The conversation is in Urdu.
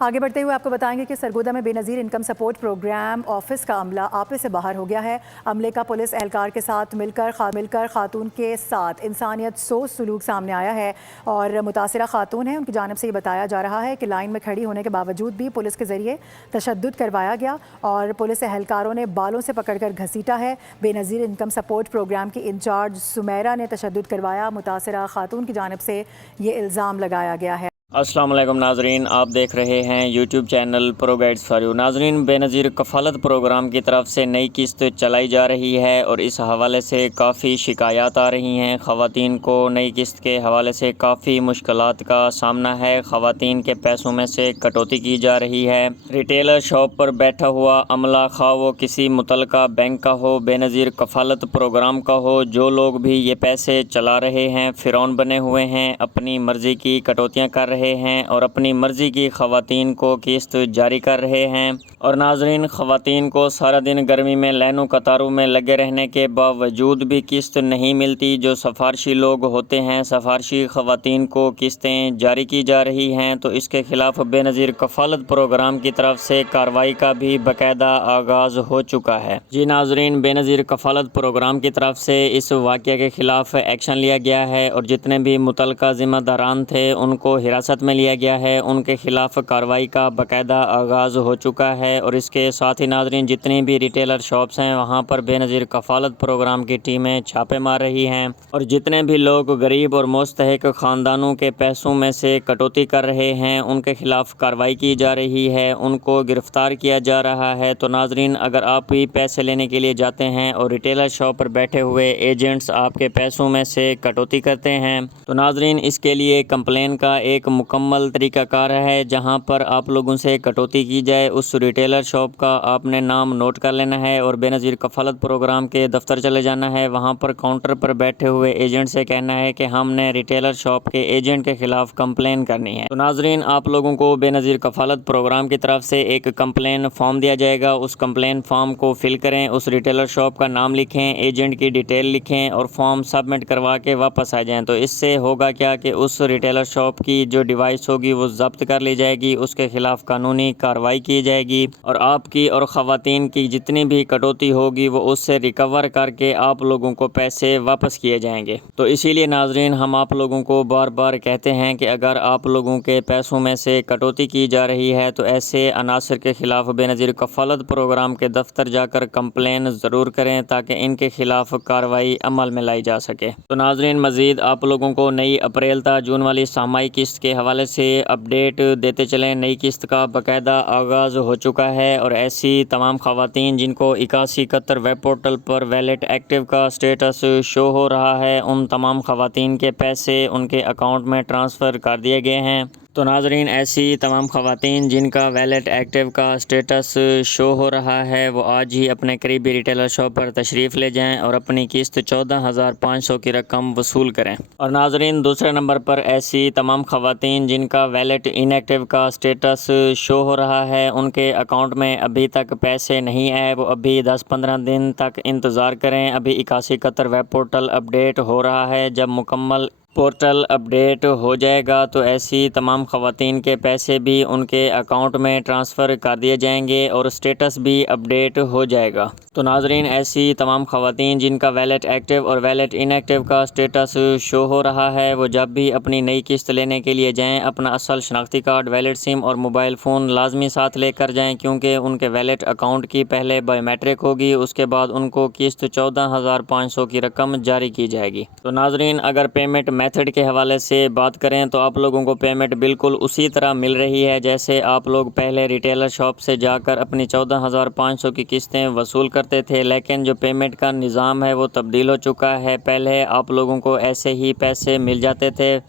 آگے بڑھتے ہوئے آپ کو بتائیں گے کہ سرگودا میں بے نظیر انکم سپورٹ پروگرام آفس کا عملہ آپے سے باہر ہو گیا ہے۔ عملے کا پولیس اہلکار کے ساتھ مل کر خاتون کے ساتھ انسانیت سوز سلوک سامنے آیا ہے اور متاثرہ خاتون ہے، ان کی جانب سے یہ بتایا جا رہا ہے کہ لائن میں کھڑی ہونے کے باوجود بھی پولیس کے ذریعے تشدد کروایا گیا اور پولیس اہلکاروں نے بالوں سے پکڑ کر گھسیٹا ہے۔ بے نظیر انکم سپورٹ پروگرام کی انچارج سمیرہ نے تشدد کروایا، متاثرہ خاتون کی جانب سے یہ الزام لگایا گیا ہے۔ السلام علیکم ناظرین، آپ دیکھ رہے ہیں YouTube channel pro guides for you. ناظرین، بے نظیر کفالت پروگرام کی طرف سے نئی قسط چلائی جا رہی ہے اور اس حوالے سے کافی شکایات آ رہی ہیں۔ خواتین کو نئی قسط کے حوالے سے کافی مشکلات کا سامنا ہے۔ خواتین کے پیسوں میں سے کٹوتی کی جا رہی ہے۔ ریٹیلر شاپ پر بیٹھا ہوا عملہ، خواہ وہ کسی متعلقہ بینک کا ہو، بے نظیر کفالت پروگرام کا ہو، جو لوگ بھی یہ پیسے چلا رہے ہیں فرعون بنے ہوئے ہیں، اپنی مرضی کی کٹوتیاں کر رہے ہیں اور اپنی مرضی کی خواتین کو قسط جاری کر رہے ہیں۔ اور ناظرین، خواتین کو سارا دن گرمی میں لائنوں قطاروں میں لگے رہنے کے باوجود بھی قسط نہیں ملتی۔ جو سفارشی لوگ ہوتے ہیں، سفارشی خواتین کو قسطیں جاری کی جا رہی ہیں، تو اس کے خلاف بے نظیر کفالت پروگرام کی طرف سے کارروائی کا بھی باقاعدہ آغاز ہو چکا ہے۔ جی ناظرین، بے نظیر کفالت پروگرام کی طرف سے اس واقعے کے خلاف ایکشن لیا گیا ہے اور جتنے بھی متعلقہ ذمہ داران تھے ان کو حراست میں لیا گیا ہے، ان کے خلاف کارروائی کا باقاعدہ آغاز ہو چکا ہے۔ اور اس کے ساتھ ہی ناظرین، جتنی بھی ریٹیلر شاپس ہیں وہاں پر بے نظیر کفالت پروگرام کی ٹیمیں چھاپے مار رہی ہیں اور جتنے بھی لوگ غریب اور مستحق خاندانوں کے پیسوں میں سے کٹوتی کر رہے ہیں ان کے خلاف کارروائی کی جا رہی ہے، ان کو گرفتار کیا جا رہا ہے۔ تو ناظرین، اگر آپ بھی پیسے لینے کے لیے جاتے ہیں اور ریٹیلر شاپ پر بیٹھے ہوئے ایجنٹس آپ کے پیسوں میں سے کٹوتی کرتے ہیں، تو ناظرین اس کے لیے کمپلین کا ایک مکمل طریقہ کار ہے جہاں پر آپ لوگوں سے کٹوتی کی جائے۔ اس ریٹیلر شاپ کا آپ نے نام نوٹ کر لینا ہے اور بے نظیر کفالت پروگرام کے دفتر چلے جانا ہے۔ وہاں پر کاؤنٹر پر بیٹھے ہوئے ایجنٹ سے کہنا ہے کہ ہم نے ریٹیلر شاپ کے ایجنٹ کے خلاف کمپلین کرنی ہے۔ تو ناظرین، آپ لوگوں کو بے نظیر کفالت پروگرام کی طرف سے ایک کمپلین فارم دیا جائے گا، اس کمپلین فارم کو فل کریں، اس ریٹیلر شاپ کا نام لکھیں، ایجنٹ کی ڈیٹیل لکھیں اور فارم سبمٹ کروا کے واپس آ جائیں۔ تو اس سے ہوگا کیا کہ اس ریٹیلر شاپ کی جو ڈیوائس ہوگی وہ ضبط کر لی جائے گی، اس کے خلاف قانونی کارروائی کی جائے گی اور آپ کی اور خواتین کی جتنی بھی کٹوتی ہوگی وہ اس سے ریکور کر کے آپ لوگوں کو پیسے واپس کیے جائیں گے۔ تو اسی لیے ناظرین، ہم آپ لوگوں کو بار بار کہتے ہیں کہ اگر آپ لوگوں کے پیسوں میں سے کٹوتی کی جا رہی ہے تو ایسے عناصر کے خلاف بے نظیر کفالت پروگرام کے دفتر جا کر کمپلین ضرور کریں تاکہ ان کے خلاف کارروائی عمل میں لائی جا سکے۔ تو ناظرین، مزید آپ لوگوں کو نئی اپریل تا جون والی سہمائی قسط کے حوالے سے اپڈیٹ دیتے چلیں۔ نئی قسط کا باقاعدہ آغاز ہو چکا ہے اور ایسی تمام خواتین جن کو 8171 ویب پورٹل پر ویلٹ ایکٹیو کا سٹیٹس شو ہو رہا ہے، ان تمام خواتین کے پیسے ان کے اکاؤنٹ میں ٹرانسفر کر دیے گئے ہیں۔ تو ناظرین، ایسی تمام خواتین جن کا ویلٹ ایکٹیو کا سٹیٹس شو ہو رہا ہے وہ آج ہی اپنے قریبی ریٹیلر شاپ پر تشریف لے جائیں اور اپنی قسط 14,500 کی رقم وصول کریں۔ اور ناظرین، دوسرے نمبر پر ایسی تمام خواتین جن کا ویلٹ ان ایکٹیو کا سٹیٹس شو ہو رہا ہے، ان کے اکاؤنٹ میں ابھی تک پیسے نہیں آئے، وہ ابھی 10-15 دن تک انتظار کریں۔ ابھی 8171 ویب پورٹل اپڈیٹ ہو رہا ہے، جب مکمل پورٹل اپڈیٹ ہو جائے گا تو ایسی تمام خواتین کے پیسے بھی ان کے اکاؤنٹ میں ٹرانسفر کر دیے جائیں گے اور سٹیٹس بھی اپڈیٹ ہو جائے گا۔ تو ناظرین، ایسی تمام خواتین جن کا ویلٹ ایکٹیو اور ویلٹ ان ایکٹیو کا سٹیٹس شو ہو رہا ہے وہ جب بھی اپنی نئی قسط لینے کے لیے جائیں اپنا اصل شناختی کارڈ، ویلٹ سم اور موبائل فون لازمی ساتھ لے کر جائیں، کیونکہ ان کے ویلٹ اکاؤنٹ کی پہلے بایو میٹرک ہوگی، اس کے بعد ان کو قسط 14,500 کی رقم جاری کی جائے گی۔ تو ناظرین، اگر پیمنٹ میتھڈ کے حوالے سے بات کریں تو آپ لوگوں کو پیمنٹ بالکل اسی طرح مل رہی ہے جیسے آپ لوگ پہلے ریٹیلر شاپ سے جا کر اپنی 14,500 کی قسطیں وصول کرتے تھے، لیکن جو پیمنٹ کا نظام ہے وہ تبدیل ہو چکا ہے۔ پہلے آپ لوگوں کو ایسے ہی پیسے مل جاتے تھے،